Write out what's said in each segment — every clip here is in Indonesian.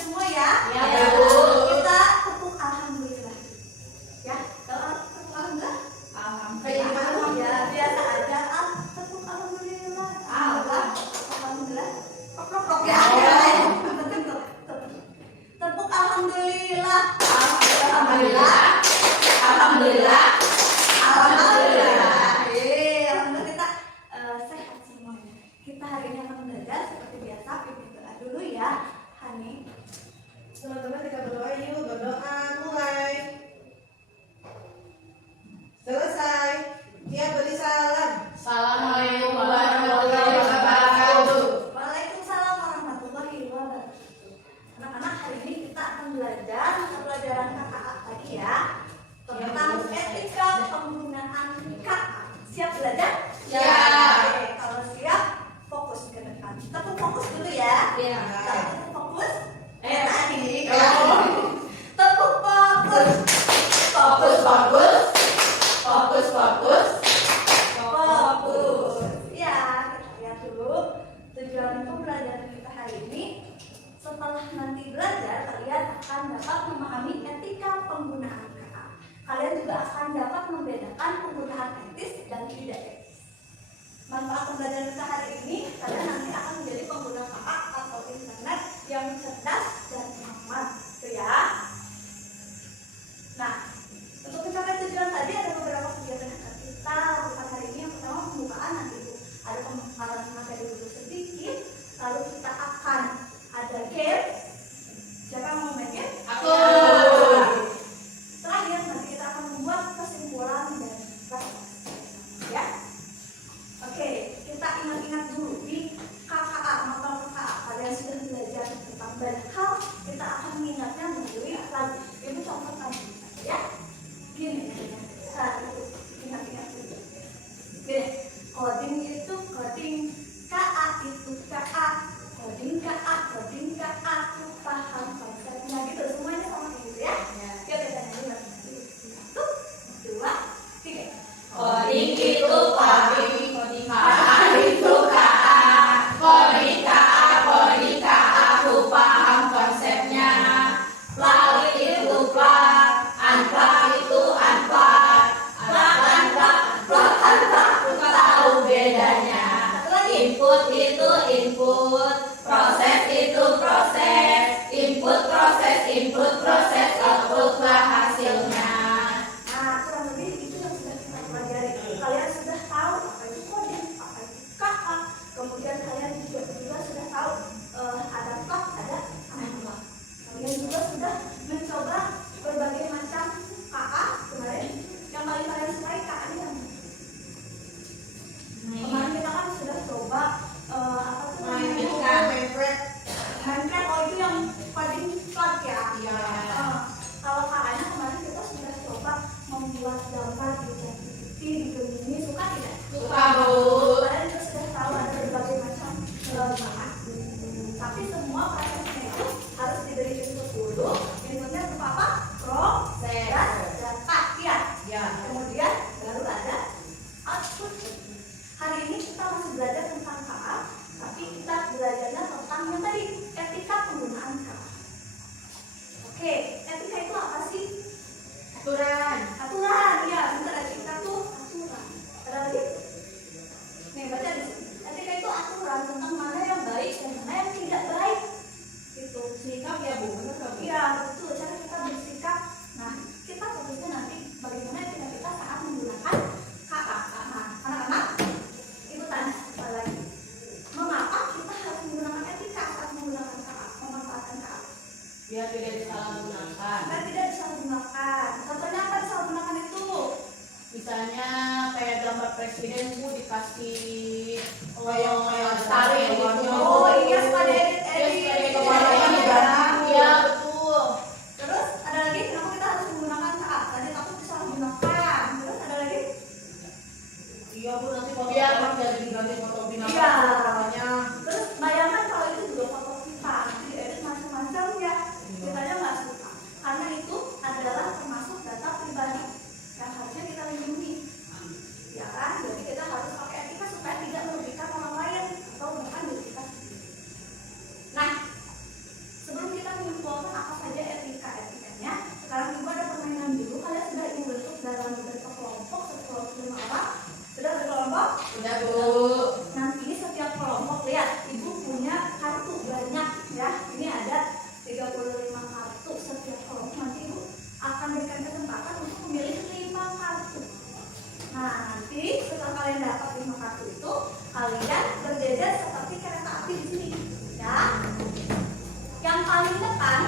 semua ya? Ya, Bu. Kita tepuk alhamdulillah. Ya, kalau tepuk alhamdulillah? Alhamdulillah. Ya, biasa aja. Tepuk alhamdulillah. Alhamdulillah. Prok ya. Tepuk alhamdulillah. Alhamdulillah. Alhamdulillah. Alhamdulillah. Alhamdulillah kita sehat semuanya. Kita hari ini akan belajar seperti biasa. Pimpin doa dulu ya, Hani. Teman-teman kita berdoa yuk, berdoa mulai. Selesai. Dia beri salam. Assalamualaikum warahmatullahi wabarakatuh. Waalaikumsalam warahmatullahi wabarakatuh. Anak-anak, hari ini kita akan belajar pelajaran KKA tadi ya, tentang etika penggunaan KKA. Siap belajar? Siap. Oke, kalau siap, fokus ke depan. Tepuk fokus dulu ya. Iya. Tepuk fokus. Tadi. Tepuk fokus. Fokus, fokus. Fokus, fokus. Fokus. Ya, kita lihat dulu tujuan pembelajaran kita hari ini. Setelah nanti belajar, kalian akan dapat memahami etika penggunaan KA. Kalian juga akan dapat membedakan penggunaan etis dan tidak etis. Manfaat pembelajaran kita hari ini, kalian nanti akan menjadi pengguna KA atau internet yang cerdas dan aman. Itu ya. Nah, untuk mencapai tujuan tadi ada beberapa kegiatan yang akan kita lakukan hari ini. Yang pertama pembukaan, nanti ada pemaparan materi dulu sedikit, lalu kita akan ada game. Siapa yang mau main game? Aku. Terakhir nanti kita akan membuat kesimpulan dan refleksi. Ya. Oke, kita ingat-ingat dulu di KKA, mata KKA. Kalian sudah belajar tentang banyak hal. Kita akan mengingatnya melalui lagu. Ini contoh tadi, ya. Gini, satu, ingat-ingat dulu. Gini, coding itu coding, KA itu KA, coding KA, aku paham konsepnya gitu. Semuanya sama kayak gitu ya. Yuk kita nyanyi lagi. 1, 2, 3. Coding itu coding. KA itu KA. Coding KA, aku paham konsepnya. Plug itu plug. Unplug itu unplug. Plug, aku tahu bedanya. Input itu input. Proses itu proses. Input proses, outputlah hasilnya. Nah, kurang lebih itu yang sudah kita pelajari. Kalian sudah tahu apa itu coding, apa itu KA. Kemudian kalian juga sudah tahu ada plug, ada unplug. Kalian juga sudah mencoba berbagai macam KA kemarin. Yang paling kalian sukai KA ini yang kemarin kita kan sudah coba apa tuh namanya? Minecraft. Oh itu yang coding plug ya. Iya. Kalau KA-nya kemarin kita sudah coba membuat gambar di ChatGPT, di Gemini, suka tidak? Suka, Bu. Kalian juga sudah tahu ada berbagai macam KA. Tapi semua prosesnya itu harus diberi input dulu. Inputnya berupa apa? Proses, data, ya. Ya. Kemudian baru ada output. Hari ini kita masih belajar tentang KA, tapi kita belajarnya tentang yang tadi, etika penggunaan KA. Oke, etika itu apa sih? Aturan. Aturan, ya. Bentar, etika itu aturan. Ada lagi? Nih, baca di sini. Etika itu aturan tentang mana yang baik dan mana yang tidak baik. Itu Sikap ya, Bu. Benar nggak, Bu? iya, betul. Cara kita bersikap. Nah, kita fokusnya nanti bagaimana etika kita saat menggunakan KA. Nah, anak-anak, itu tanya sekali lagi. Mengapa kita harus menggunakan etika saat menggunakan KA, memanfaatkan KA? Biar tidak disalahgunakan. Karena tidak disalahgunakan. Contohnya apa disalahgunakan itu? Misalnya kayak gambar presiden, Bu, dikasih Kayak tarik gitu. Oh iya, suka edit. Iya, betul. Terus ada lagi, kenapa kita harus menggunakan KA? Tadi takut disalahgunakan. Terus ada lagi? Iya, Bu, nanti kalau orang jadi diganti foto binatang Iya. namanya. Terus bayangkan kalau itu juga foto kita, diedit macam-macam ya. Kitanya nggak suka. Karena itu adalah termasuk data pribadi yang harusnya kita lindungi. Ya kan? Jadi kita harus pakai etika supaya tidak merugikan orang lain atau bahkan diri kita sendiri. Nah, sebelum mempersoalkan apa saja etika-etikanya. Sekarang ibu ada permainan dulu. Kalian sudah ingin bentuk dalam beberapa kelompok, satu kelompok 5 orang. Sudah berkelompok? Sudah, Bu. Nanti setiap kelompok lihat, ibu punya kartu banyak ya. Ini ada 35 kartu setiap kelompok. Nanti ibu akan berikan kesempatan untuk memilih 5 kartu. Nah, nanti setelah kalian dapat 5 kartu itu, kalian berjajar seperti kereta api di sini, ya. Yang paling depan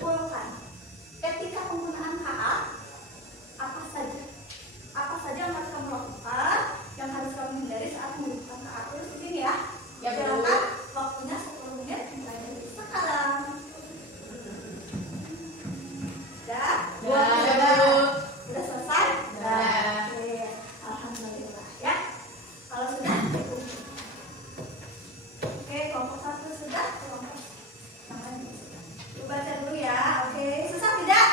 simpulkan etika penggunaan KA apa saja yang harus kamu lakukan, yang harus kamu hindari saat menggunakan KA. Terus di sini ya. Ya, Bu. Silakan waktunya 10 menit mulai dari sekarang. Sudah? Sudah selesai? Sudah. Oke, alhamdulillah ya. Kalau sudah, cukup. Oke, kelompok 1 sudah, kelompok makan sudah. Coba baca dulu ya. Oke, susah tidak?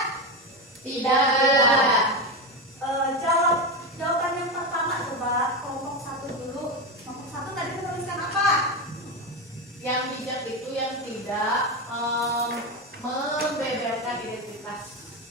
Tidak. Jawaban yang pertama coba kelompok 1 dulu. Kelompok 1 tadi menuliskan apa? Yang bijak itu yang tidak membeberkan identitas.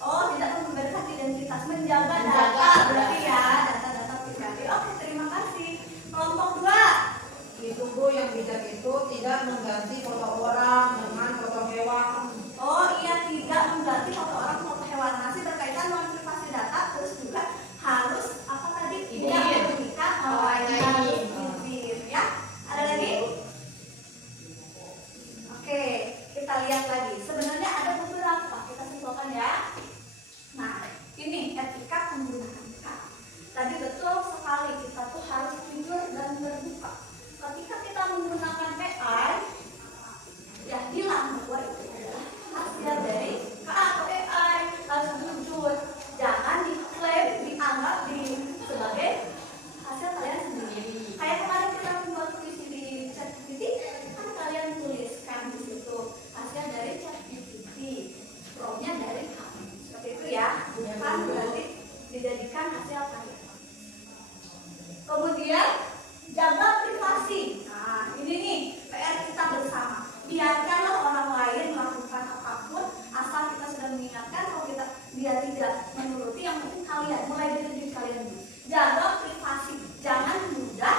Oh, tidak membeberkan identitas, menjaga Menjaga data data. berarti ya, data-data pribadi. Oke, terima kasih. Kelompok 2. Itu Bu, yang bijak itu tidak mengganti foto orang dengan foto hewan. Oh iya, tidak mengganti foto orang, foto hewan. Masih berkaitan dengan privasi data, terus juga harus apa tadi? Tidak Izin. memberikan Orang lain. izin ya. Ada lagi? Oke, kita lihat lagi. Sebenarnya ada beberapa, kita simpulkan ya. Nah, ini etika penggunaan KA. Tadi betul sekali, kita tuh harus jujur dan terbuka. Ketika kita menggunakan AI, ya bilang bahwa itu adalah hasil dari KA atau AI. Harus jujur, jangan diklaim, dianggap sebagai hasil kalian sendiri. Kayak kemarin kita membuat puisi di ChatGPT, kan kalian tuliskan di situ hasil dari ChatGPT, promnya dari kami. Seperti itu ya, bukan berarti dijadikan hasil kalian. Kemudian jaga privasi. Nah, ini nih PR kita bersama. Biarkanlah orang lain melakukan apapun, asal kita sudah mengingatkan kalau dia tidak menuruti, yang penting kalian mulai dari diri kalian dulu. Jaga privasi, jangan mudah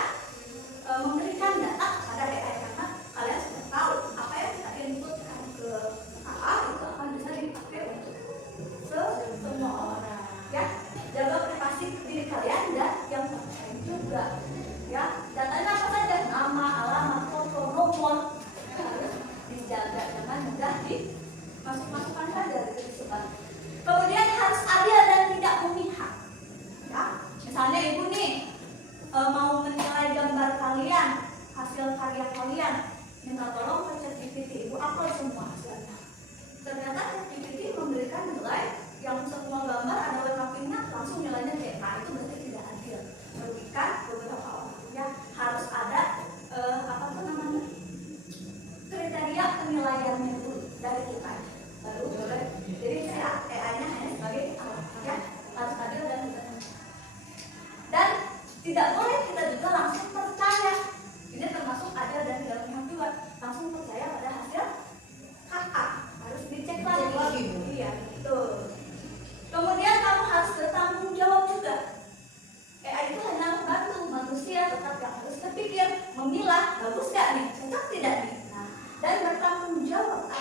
memberikan data kepada AI karena kalian sudah tahu apa yang kita inputkan ke KA itu akan bisa dipakai untuk semua orang. Ya, jaga privasi diri kalian dan yang terkait juga. Ya, datanya apa saja, nama, alamat, foto, nomor harus dijaga, jangan mudah dimasukkan saja gitu disebar. Kemudian harus adil dan tidak memihak. Ya, misalnya ibu nih mau menilai gambar kalian, hasil karya kalian, minta tolong ke ChatGPT, ibu upload semua hasilnya. Ternyata ChatGPT memberikan nilai yang semua gambar ada warna pinknya, langsung nilainya D. Nah, itu berarti tidak adil, merugikan beberapa orang. Ya, harus ada apa tuh namanya, kriteria penilaiannya dulu dari kita, baru boleh. Jadi AI-nya hanya sebagai alat, ya, harus adil dan tidak memihak. Dan tidak boleh kita juga langsung percaya. Ini termasuk adil dan tidak memihak juga. Langsung percaya pada hasil KA, harus dicek lagi. Iya, betul. Kemudian kamu harus bertanggung jawab juga. AI itu hanya membantu, manusia tetap yang harus berpikir, memilah, bagus gak nih, cocok tidak nih. Nah, dan bertanggung jawab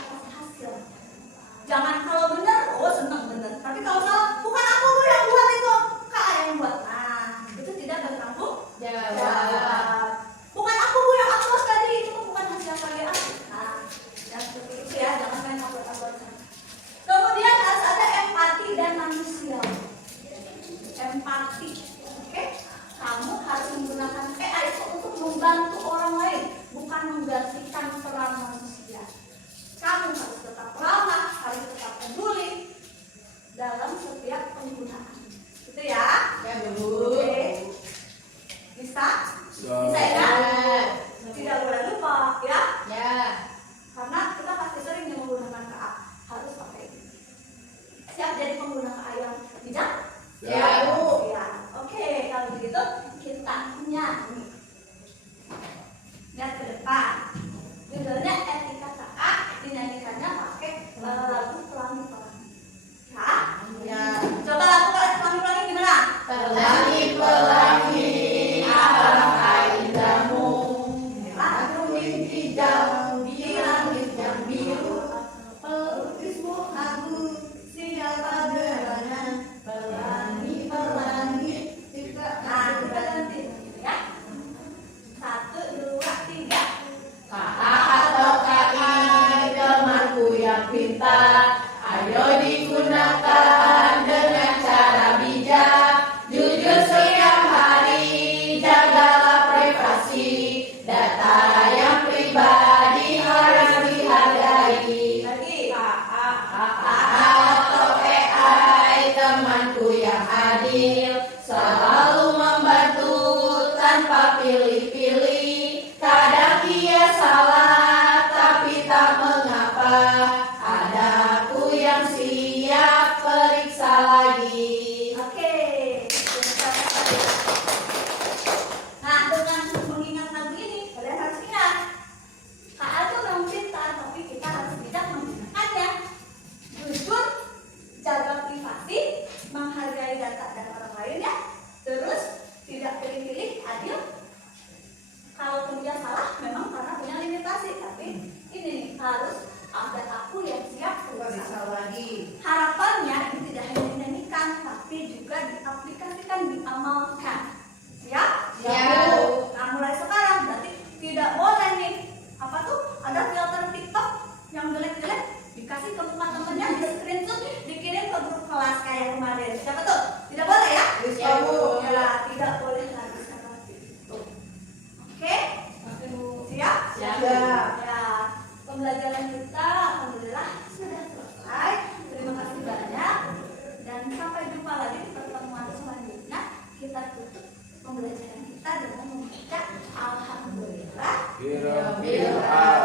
bil